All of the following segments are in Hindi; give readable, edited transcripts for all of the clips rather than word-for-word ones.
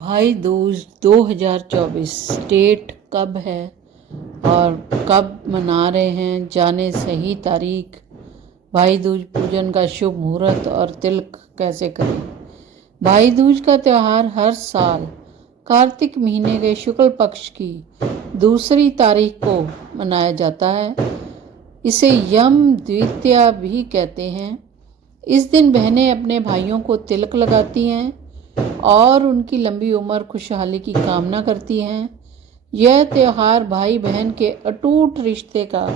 भाई दूज 2024 डेट कब है और कब मना रहे हैं, जाने सही तारीख। भाई दूज पूजन का शुभ मुहूर्त और तिलक कैसे करें। भाई दूज का त्यौहार हर साल कार्तिक महीने के शुक्ल पक्ष की दूसरी तारीख को मनाया जाता है। इसे यम द्वितीया भी कहते हैं। इस दिन बहनें अपने भाइयों को तिलक लगाती हैं और उनकी लंबी उम्र खुशहाली की कामना करती हैं। यह त्यौहार भाई बहन के अटूट रिश्ते का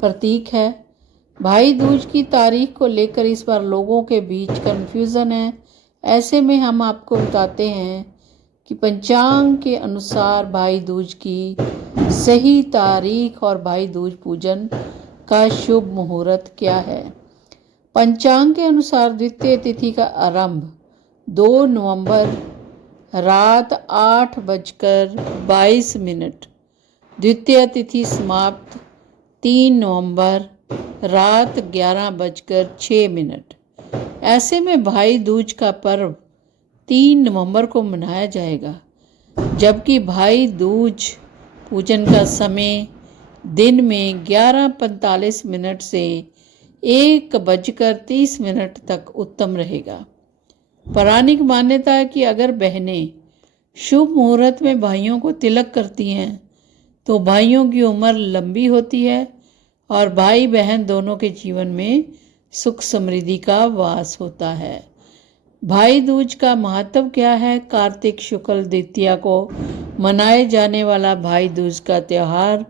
प्रतीक है। भाई दूज की तारीख को लेकर इस बार लोगों के बीच कन्फ्यूज़न है। ऐसे में हम आपको बताते हैं कि पंचांग के अनुसार भाई दूज की सही तारीख और भाई दूज पूजन का शुभ मुहूर्त क्या है। पंचांग के अनुसार द्वितीय तिथि का आरंभ 2 नवंबर रात 8:22, द्वितीय तिथि समाप्त 3 नवंबर रात 11:06। ऐसे में भाई दूज का पर्व 3 नवंबर को मनाया जाएगा, जबकि भाई दूज पूजन का समय दिन में 11:45 से 1:30 तक उत्तम रहेगा। पौराणिक मान्यता है कि अगर बहनें शुभ मुहूर्त में भाइयों को तिलक करती हैं तो भाइयों की उम्र लंबी होती है और भाई बहन दोनों के जीवन में सुख समृद्धि का वास होता है। भाई दूज का महत्व क्या है। कार्तिक शुक्ल द्वितीया को मनाए जाने वाला भाई दूज का त्यौहार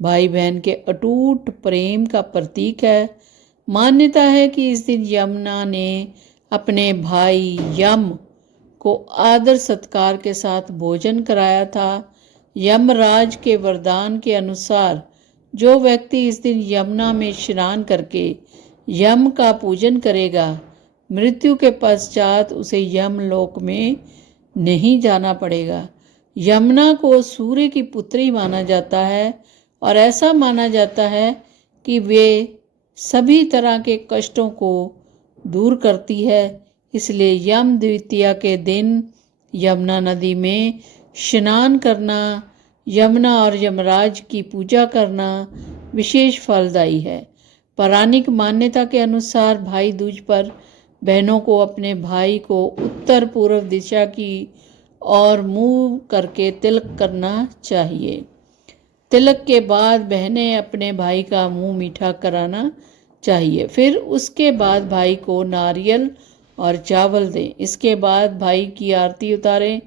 भाई बहन के अटूट प्रेम का प्रतीक है। मान्यता है कि इस दिन यमुना ने अपने भाई यम को आदर सत्कार के साथ भोजन कराया था। यमराज के वरदान के अनुसार जो व्यक्ति इस दिन यमुना में स्नान करके यम का पूजन करेगा, मृत्यु के पश्चात उसे यमलोक में नहीं जाना पड़ेगा। यमुना को सूर्य की पुत्री माना जाता है और ऐसा माना जाता है कि वे सभी तरह के कष्टों को दूर करती है। इसलिए यम द्वितीया के दिन यमुना नदी में स्नान करना, यमुना और यमराज की पूजा करना विशेष फलदायी है। पौराणिक मान्यता के अनुसार भाई दूज पर बहनों को अपने भाई को उत्तर पूर्व दिशा की ओर मुंह करके तिलक करना चाहिए। तिलक के बाद बहनें अपने भाई का मुंह मीठा कराना चाहिए। फिर उसके बाद भाई को नारियल और चावल दें। इसके बाद भाई की आरती उतारें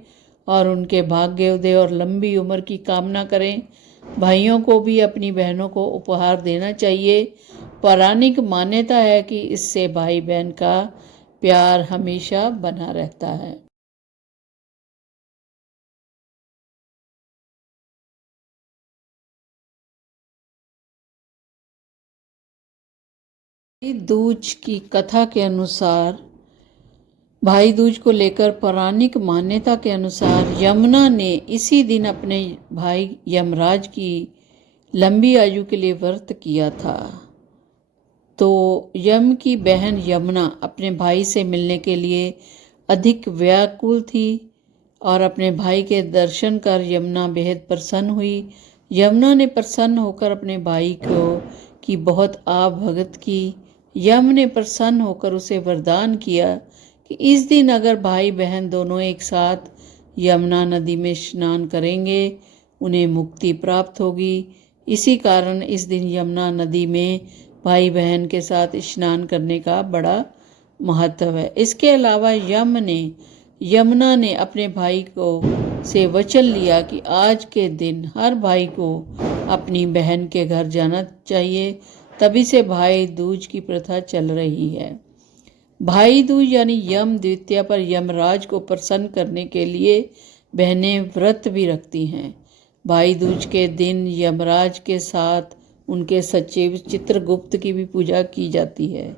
और उनके भाग्य उदय और लंबी उम्र की कामना करें। भाइयों को भी अपनी बहनों को उपहार देना चाहिए। पौराणिक मान्यता है कि इससे भाई बहन का प्यार हमेशा बना रहता है। भाई दूज की कथा के अनुसार भाई दूज को लेकर पौराणिक मान्यता के अनुसार यमुना ने इसी दिन अपने भाई यमराज की लंबी आयु के लिए व्रत किया था। तो यम की बहन यमुना अपने भाई से मिलने के लिए अधिक व्याकुल थी और अपने भाई के दर्शन कर यमुना बेहद प्रसन्न हुई। यमुना ने प्रसन्न होकर अपने भाई को की बहुत भगत की। यम ने प्रसन्न होकर उसे वरदान किया कि इस दिन अगर भाई बहन दोनों एक साथ यमुना नदी में स्नान करेंगे उन्हें मुक्ति प्राप्त होगी। इसी कारण इस दिन यमुना नदी में भाई बहन के साथ स्नान करने का बड़ा महत्व है। इसके अलावा यमुना ने अपने भाई को से वचन लिया कि आज के दिन हर भाई को अपनी बहन के घर जाना चाहिए। तभी से भाई दूज की प्रथा चल रही है। भाई दूज यानी यम द्वितीया पर यमराज को प्रसन्न करने के लिए बहनें व्रत भी रखती हैं। भाई दूज के दिन यमराज के साथ उनके सचिव चित्रगुप्त की भी पूजा की जाती है।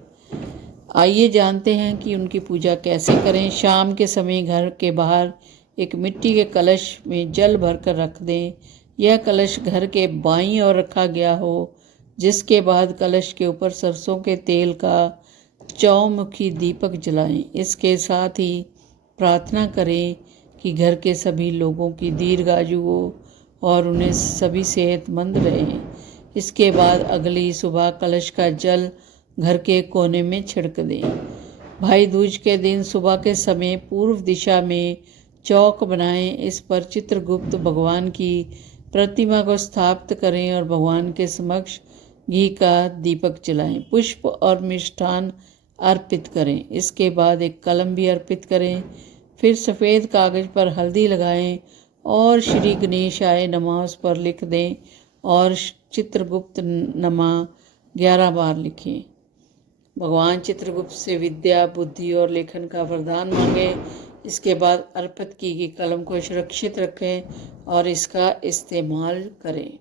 आइए जानते हैं कि उनकी पूजा कैसे करें। शाम के समय घर के बाहर एक मिट्टी के कलश में जल भरकर रख दें। यह कलश घर के बाईं ओर रखा गया हो, जिसके बाद कलश के ऊपर सरसों के तेल का चौमुखी दीपक जलाएं। इसके साथ ही प्रार्थना करें कि घर के सभी लोगों की दीर्घायु हो और उन्हें सभी सेहतमंद रहें। इसके बाद अगली सुबह कलश का जल घर के कोने में छिड़क दें। भाई दूज के दिन सुबह के समय पूर्व दिशा में चौक बनाएं। इस पर चित्रगुप्त भगवान की प्रतिमा को स्थापित करें और भगवान के समक्ष घी का दीपक जलाएं। पुष्प और मिष्ठान अर्पित करें। इसके बाद एक कलम भी अर्पित करें। फिर सफ़ेद कागज पर हल्दी लगाएं और श्री गणेशाय नमः उस पर लिख दें और चित्रगुप्त नमः 11 बार लिखें। भगवान चित्रगुप्त से विद्या, बुद्धि और लेखन का वरदान मांगें। इसके बाद अर्पित की गई कलम को सुरक्षित रखें और इसका इस्तेमाल करें।